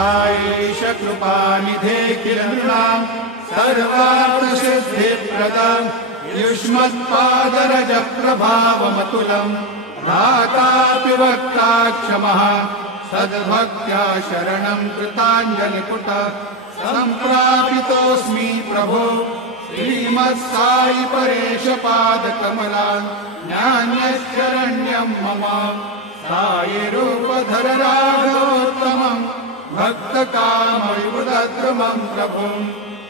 साईश कृपानिधे किल नृणाम् सर्वार्थसिद्धिप्रदम् युष्मत्पादरजप्रभावमतुलम् भ्रातापि वक्ता क्षमः सद्भक्त्या शरणम् कृताञ्जलिपुट सम्प्रापितोऽस्मि प्रभो श्रीमत्साई परेश पादकमलान् नान्यशरण्यम् मम साई रूपधर राघवोत्तमम् भक्तकामविबुधद्रुमम् प्रभुम्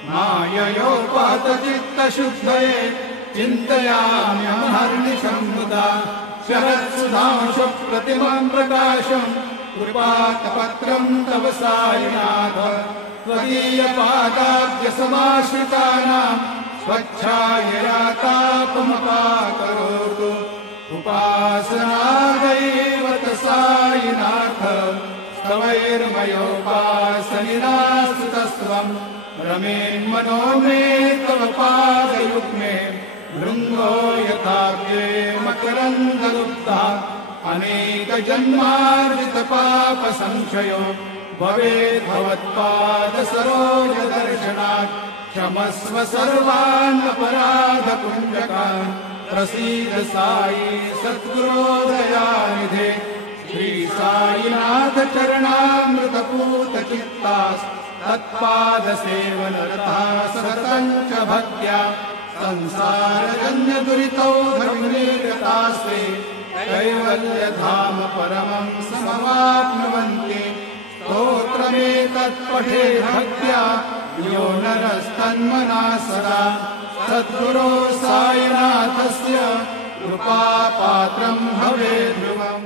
माययोपातचित्तशुद्धये चिन्तयाम्यहर्निशम् मुदा शरत्सुधांशुप्रतिमम् प्रकाशम् कृपाकपत्रम् तव साईनाथ त्वदीयपादाब्जसमाश्रितानाम् स्वच्छाययातापमपाकरोतु उपासनादैवत साईनाथ स्तवैर्मयोपासनिनास्तुतस्त्वम् रमेन्मनो मे तव पादयुग्मे भृङ्गो यथाव्ये मकरन्दलुब्धा अनेकजन्मार्जितपापसंशयो भवेत् भवत्पादसरोजदर्शनात् क्षमस्व सर्वान् अपराधपुञ्जकान् प्रसीद साई सद्गुरो दयानिधे श्री साईनाथ चरणामृतपूतचित्तास् तत्पादसेवनरता सततम् च भक्त्या संसारजन्यदुरितौ धर्मनिर्गतास्ते कैवल्यधाम परमम् समवाप्नुवन्ति स्तोत्रमेतत्पठे भक्त्या यो नरस्तन्मना सदा सद्गुरो साईनाथस्य कृपापात्रम् भवेद् ध्रुवम्।